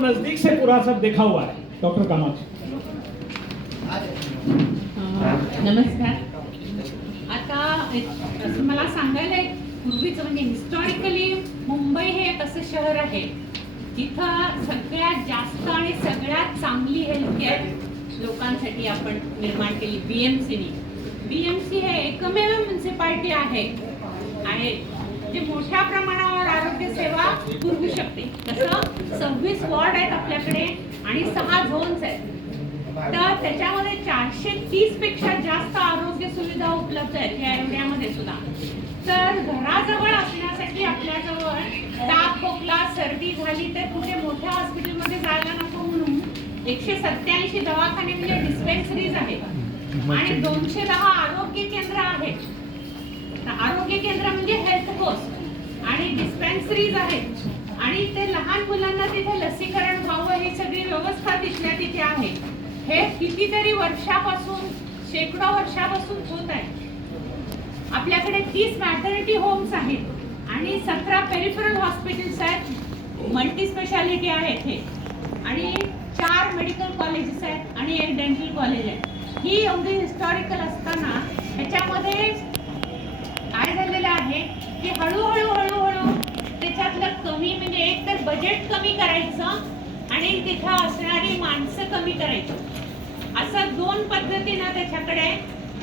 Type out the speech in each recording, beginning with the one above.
बहुत नजदीक से कुरान सब देखा हुआ है। डॉक्टर कामाक्षी। नमस्कार. आता असं मला सांगायला आहे पूर्वीचं म्हणजे हिस्टॉरिकली मुंबई हे एक असं शहर आहे जिथं सगळ्यात जास्त आणि सगळ्यात चांगली हेल्थकेअर लोकांसाठी आपण निर्माण केली बी एम सीनी बी एम सी हे एकमेव म्युन्सिपाल्टी आहे. आहे जी मोठ्या प्रमाणावर आरोग्य सेवा पुरवू शकते. तसं सव्वीस वॉर्ड आहेत आपल्याकडे आणि सहा झोन्स आहेत. तर त्याच्यामध्ये चारशे तीसपेक्षा जास्त आरोग्य सुविधा उपलब्ध आहेत या एवढ्यामध्ये सुद्धा. तर घराजवळ असण्यासाठी आपल्याजवळ ताप खोकला सर्दी झाली तर कुठे मोठ्या हॉस्पिटलमध्ये जायला नको म्हणून एकशे सत्याऐंशी दवाखाने म्हणजे डिस्पेन्सरीज आहेत. आणि दोनशे दहा आरोग्य केंद्र आहेत. आरोग्य केंद्र म्हणजे हेल्थ पोस्ट आणि डिस्पेन्सरीज आहेत. आणि ते लहान मुलांना तिथे लसीकरण व्हावं ही सगळी व्यवस्था तिथल्या तिथे आहे. हे कितीतरी वर्षापासून शेकडो वर्षापासून होत आहे. आपल्याकडे तीस मॅटर्निटी होम्स आहेत. आणि सतरा पेरिफरल हॉस्पिटल्स आहेत. मल्टी स्पेशालिटी आहेत हे. आणि चार मेडिकल कॉलेजेस आहेत आणि एक डेंटल कॉलेज आहे. ही एवढी हिस्टॉरिकल असताना ह्याच्यामध्ये काय झालेलं आहे? की हळूहळू हळूहळू त्याच्यातलं कमी म्हणजे एक तर बजेट कमी करायचं आणि तिथं असणारी माणसं कमी करायची. असं दोन पद्धतीनं त्याच्याकडे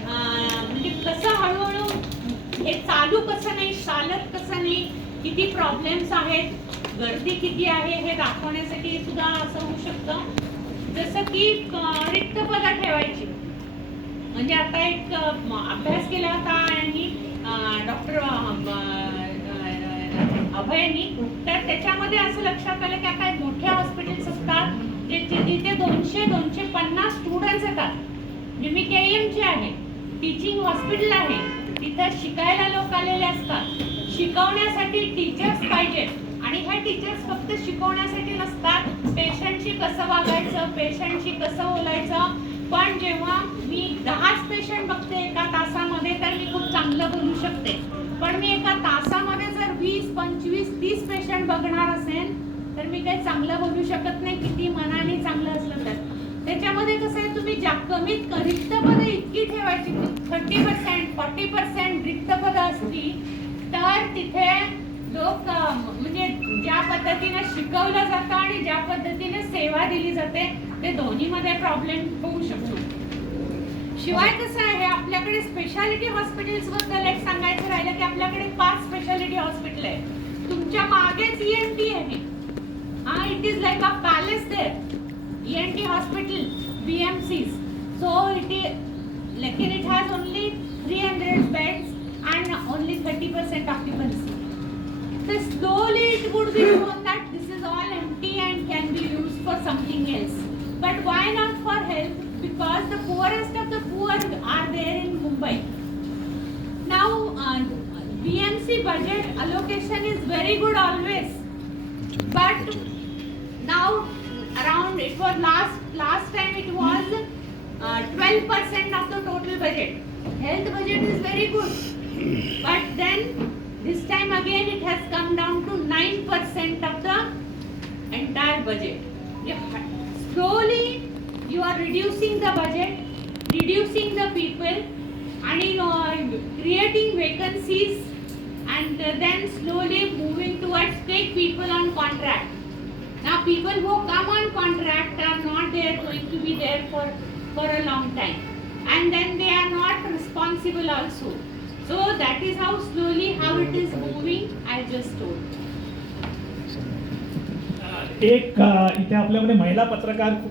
म्हणजे कसं हळूहळू हे चालू कसं नाही चालत कसं नाही किती प्रॉब्लेम्स आहेत गर्दी किती आहे हे दाखवण्यासाठी सुद्धा असं होऊ शकतं. जसं की रिक्त पदं ठेवायची. म्हणजे आता एक अभ्यास केला होता आणि डॉक्टर अभयनी तर त्याच्यामध्ये असं लक्षात आलं की आता मोठ्या हॉस्पिटल्स असतात जे जिथे दोनशे दोनशे पन्नास स्टुडंट्स येतात. म्हणजे मी के एम ची आहे टीचिंग हॉस्पिटल आहे तिथं शिकायला लोक आलेले असतात. शिकवण्यासाठी टीचर्स पाहिजेत. आणि ह्या टीचर्स फक्त शिकवण्यासाठी नसतात. पेशंटशी कसं वागायचं पेशंटशी कसं बोलायचं? पण जेव्हा मी दहाच पेशंट बघते एका तासामध्ये तर मी खूप चांगलं बोलू शकते. पण मी एका तास जर वीस पंचवीस तीस पेशंट बघणार असेल तुम्ही काही चांगलं बोलू शकत नाही किती मनाने चांगलं असलं तर. त्याच्यामध्ये कसं आहे तुम्ही ज्या कमीत रिक्त पदं इतकी ठेवायची थर्टी पर्सेंट फॉर्टी पर्सेंट रिक्त पदं असली तर तिथे लोक म्हणजे ज्या पद्धतीने शिकवलं जातं आणि ज्या पद्धतीने सेवा दिली जाते ते दोन्हीमध्ये प्रॉब्लेम होऊ शकतो. शिवाय कसं आहे आपल्याकडे स्पेशालिटी हॉस्पिटल्सबद्दल एक सांगायचं राहिलं की आपल्याकडे पाच स्पेशालिटी हॉस्पिटल आहे तुमच्या मागेच ईएनटी आहे टी आहे. Ah, it is like a palace there. ENT hospital, BMCs. So it is, Lekin it has only 300 beds and only 30% occupancy. So slowly it would be shown that this is all empty and can be used for something else. But why not for health? Because the poorest of the poor are there in Mumbai. Now, uh, BMC budget allocation is very good always. But now around it was last last time it was uh, twelve percent of the total budget. Health budget is very good. But then this time again it has come down to 9% of the entire budget. Slowly you are reducing the budget, reducing the people and you uh, know, creating vacancies and then slowly moving towards take people on contract. Now people who come on contract are not there going to be there for, for a long time. And then they are not responsible also. So that is how slowly how it is moving, I just told. एक इथे आपल्याकडे महिला पत्रकार